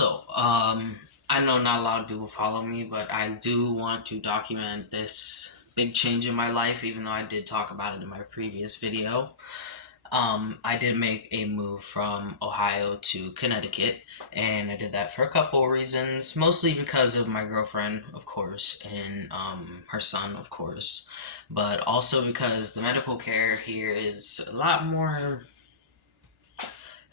I know not a lot of people follow me, but I do want to document this big change in my life, even though I did talk about it in my previous video. I did make a move from Ohio to Connecticut, and I did that for a couple of reasons, mostly because of my girlfriend, of course, and her son, of course, but also because the medical care here is a lot more,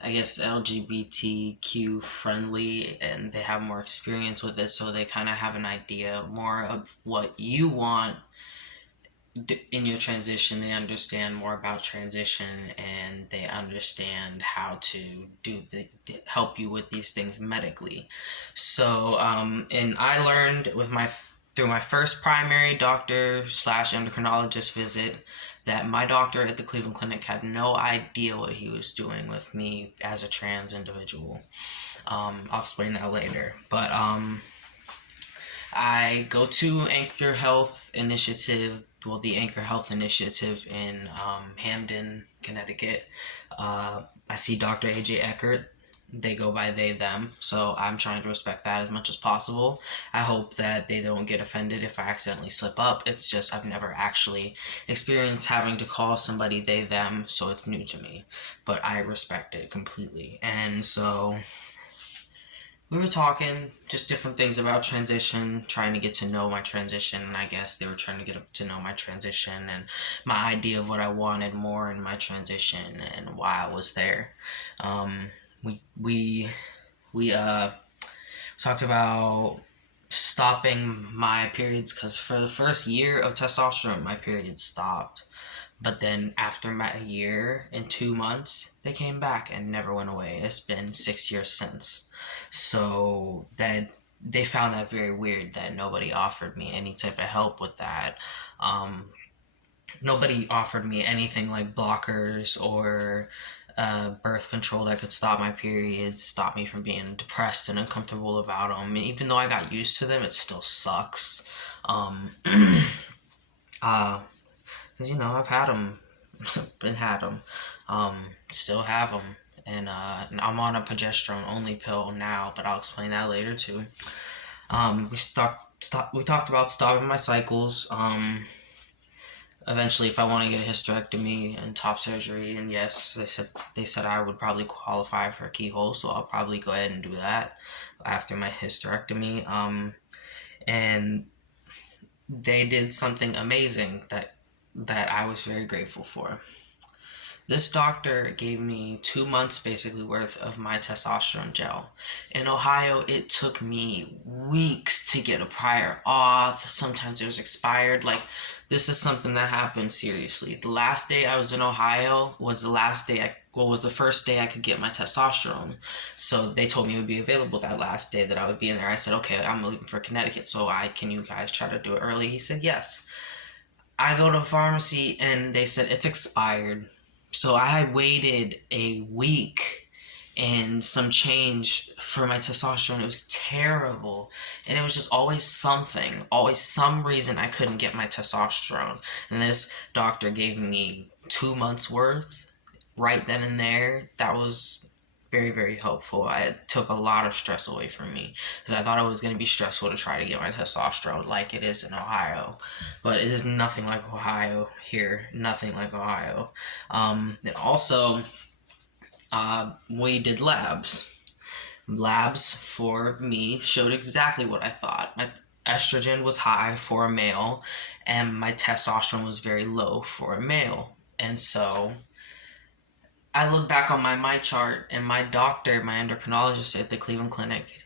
I guess, LGBTQ friendly, and they have more experience with it, so they kind of have an idea more of what you want in your transition. They understand more about transition, and they understand how to help you with these things medically. And I learned through my first primary doctor slash endocrinologist visit that my doctor at the Cleveland Clinic had no idea what he was doing with me as a trans individual. I'll explain that later. But I go to Anchor Health Initiative, the Anchor Health Initiative in Hamden, Connecticut. I see Dr. AJ Eckert. They go by they, them. So I'm trying to respect that as much as possible. I hope that they don't get offended if I accidentally slip up. It's just I've never actually experienced having to call somebody they, them, so it's new to me. But I respect it completely. And so we were talking just different things about transition, trying to get to know my transition, and I guess they were trying to get to know my transition and my idea of what I wanted more in my transition and why I was there. Um, we talked about stopping my periods because for the first year of testosterone, my periods stopped. But then after my year and 2 months, they came back and never went away. It's been 6 years since. So that they found that very weird that nobody offered me any type of help with that. Um, Nobody offered me anything like blockers or birth control that could stop my periods, stop me from being depressed and uncomfortable about them. Even though I got used to them, it still sucks. Um, uh, Cause I've had them, been had them, still have them, and I'm on a progesterone only pill now, but I'll explain that later too. We talked about stopping my cycles. Eventually, if I want to get a hysterectomy and top surgery, and yes, they said I would probably qualify for a keyhole, so I'll probably go ahead and do that after my hysterectomy. And they did something amazing that I was very grateful for. This doctor gave me 2 months basically worth of my testosterone gel. In Ohio, it took me weeks to get a prior auth. Sometimes it was expired. Like, this is something that happened seriously. The last day I was in Ohio was was the first day I could get my testosterone. So they told me it would be available that last day that I would be in there. I said, okay, I'm leaving for Connecticut, so can you guys try to do it early? He said, yes. I go to the pharmacy and they said it's expired. So I had waited a week and some change for my testosterone. It was terrible. And it was just always something, always some reason I couldn't get my testosterone. And this doctor gave me 2 months worth right then and there. That was very, very helpful. It took a lot of stress away from me because I thought it was going to be stressful to try to get my testosterone like it is in Ohio. But it is nothing like Ohio here. Nothing like Ohio. And also, we did labs. Labs for me showed exactly what I thought. My estrogen was high for a male, and my testosterone was very low for a male. And so I look back on my chart, and my doctor, my endocrinologist at the Cleveland Clinic,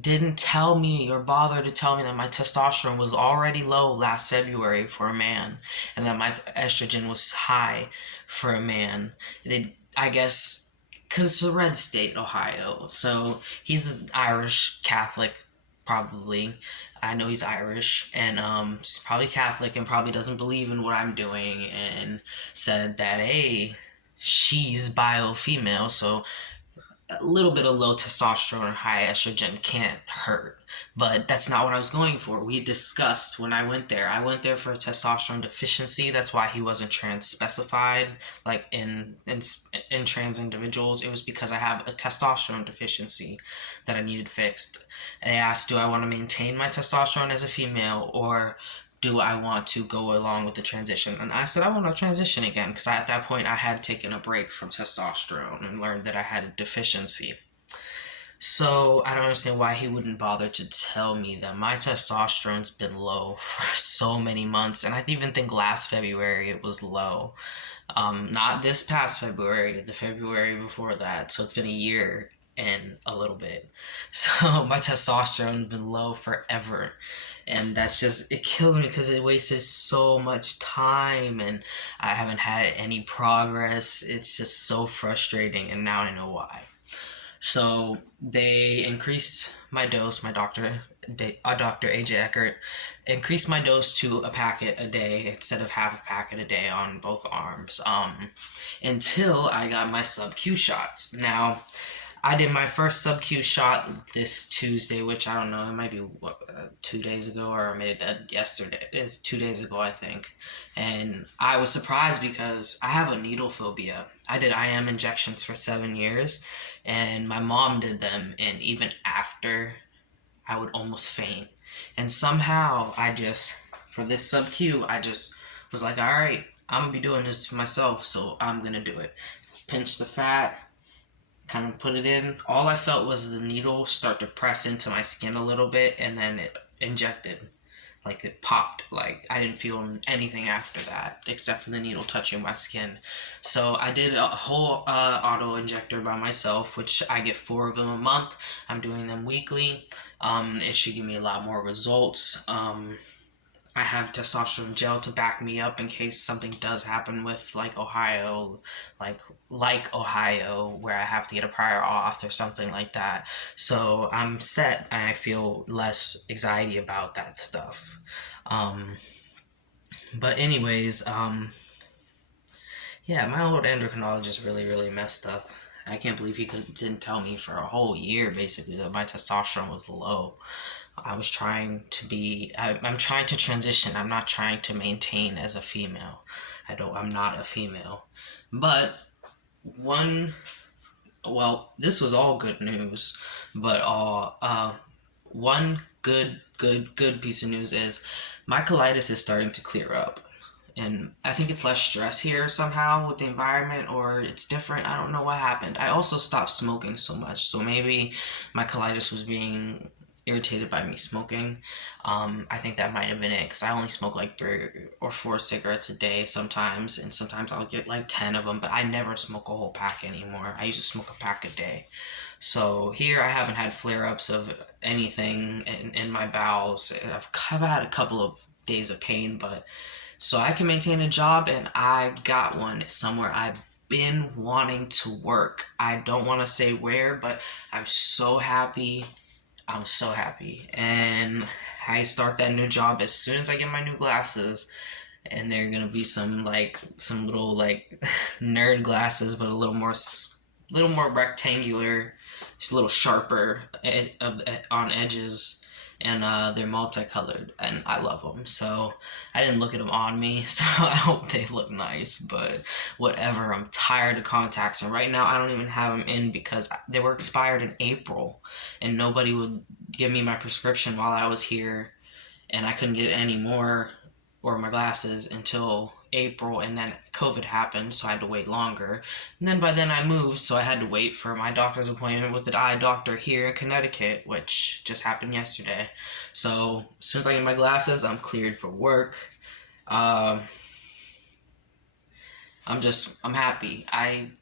didn't tell me or bother to tell me that my testosterone was already low last February for a man, and that my estrogen was high for a man. I guess, because it's a red state, Ohio. So he's an Irish Catholic, probably. I know he's Irish, and he's probably Catholic and probably doesn't believe in what I'm doing, and said that, hey, she's bio female, so a little bit of low testosterone or high estrogen can't hurt. But that's not what I was going for. We discussed when I went there. I went there for a testosterone deficiency. That's why he wasn't trans specified, like in trans individuals. It was because I have a testosterone deficiency that I needed fixed. They asked, do I want to maintain my testosterone as a female, or do I want to go along with the transition? And I said, I want to transition again, because at that point I had taken a break from testosterone and learned that I had a deficiency. So I don't understand why he wouldn't bother to tell me that my testosterone's been low for so many months. And I even think last February it was low. Not this past February, the February before that. So it's been a year and a little bit. So my testosterone's been low forever. And that's just, it kills me because it wastes so much time and I haven't had any progress. It's just so frustrating, and now I know why. So they increased my dose. My doctor, Dr. AJ Eckert, increased my dose to a packet a day instead of half a packet a day on both arms. Until I got my sub-Q shots. Now, I did my first sub-Q shot this Tuesday, which I don't know, it might be 2 days ago, or maybe yesterday. It's 2 days ago, I think. And I was surprised because I have a needle phobia. I did IM injections for 7 years, and my mom did them, and even after, I would almost faint. And somehow, for this sub-Q, I just was like, all right, I'm going to be doing this to myself, so I'm going to do it. Pinch the fat, kind of put it in. All I felt was the needle start to press into my skin a little bit, and then it injected. Like, it popped. Like, I didn't feel anything after that, except for the needle touching my skin. So I did a whole auto injector by myself, which I get 4 of them a month. I'm doing them weekly. It should give me a lot more results. I have testosterone gel to back me up in case something does happen with Ohio, like Ohio, where I have to get a prior auth or something like that. So I'm set, and I feel less anxiety about that stuff. But anyways, yeah, my old endocrinologist really messed up. I can't believe he didn't tell me for a whole year, basically, that my testosterone was low. I'm trying to transition. I'm not trying to maintain as a female. I'm not a female. But this was all good news, but one good piece of news is my colitis is starting to clear up. And I think it's less stress here somehow with the environment, or it's different. I don't know what happened. I also stopped smoking so much, so maybe my colitis was being irritated by me smoking. I think that might have been it, because I only smoke like 3 or 4 cigarettes a day sometimes, and sometimes I'll get like 10 of them, but I never smoke a whole pack anymore. I used to smoke a pack a day. So here I haven't had flare-ups of anything in my bowels. I've had a couple of days of pain, but so I can maintain a job, and I got one somewhere I've been wanting to work. I don't want to say where, but I'm so happy. I'm so happy. And I start that new job as soon as I get my new glasses. And they're going to be some little nerd glasses, but a little more rectangular, just a little sharper on edges. And they're multicolored, and I love them. So I didn't look at them on me, so I hope they look nice, but whatever. I'm tired of contacts, and right now I don't even have them in because they were expired in April, and nobody would give me my prescription while I was here, and I couldn't get any more, or my glasses, until April, and then COVID happened, so I had to wait longer. And then by then I moved, so I had to wait for my doctor's appointment with the eye doctor here in Connecticut, which just happened yesterday. So as soon as I get my glasses, I'm cleared for work. I'm happy. I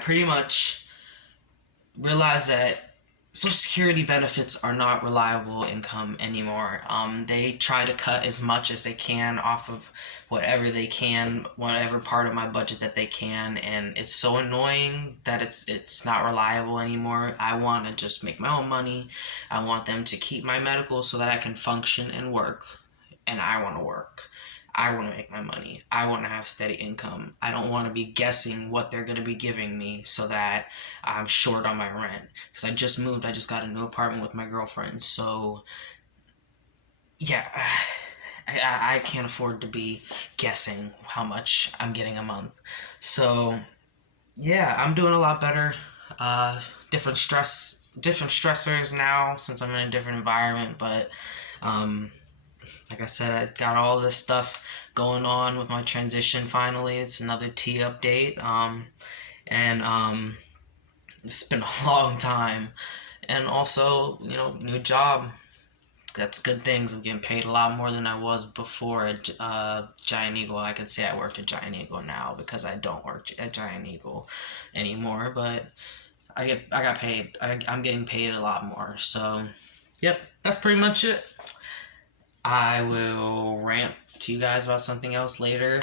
pretty much realized that Social Security benefits are not reliable income anymore. They try to cut as much as they can off of whatever they can, whatever part of my budget that they can, and it's so annoying that it's not reliable anymore. I want to just make my own money. I want them to keep my medical so that I can function and work, and I want to work. I want to make my money. I want to have steady income. I don't want to be guessing what they're going to be giving me so that I'm short on my rent. Because I just moved, I just got a new apartment with my girlfriend. So, yeah, I can't afford to be guessing how much I'm getting a month. So, yeah, I'm doing a lot better. Uh, different stressors now since I'm in a different environment. But um, like I said, I got all this stuff going on with my transition. Finally, it's another T update. And It's been a long time. And also, new job. That's good things. I'm getting paid a lot more than I was before at Giant Eagle. I could say I worked at Giant Eagle now because I don't work at Giant Eagle anymore. But I got paid. I'm getting paid a lot more. So, yep, that's pretty much it. I will rant to you guys about something else later.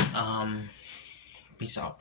Peace out.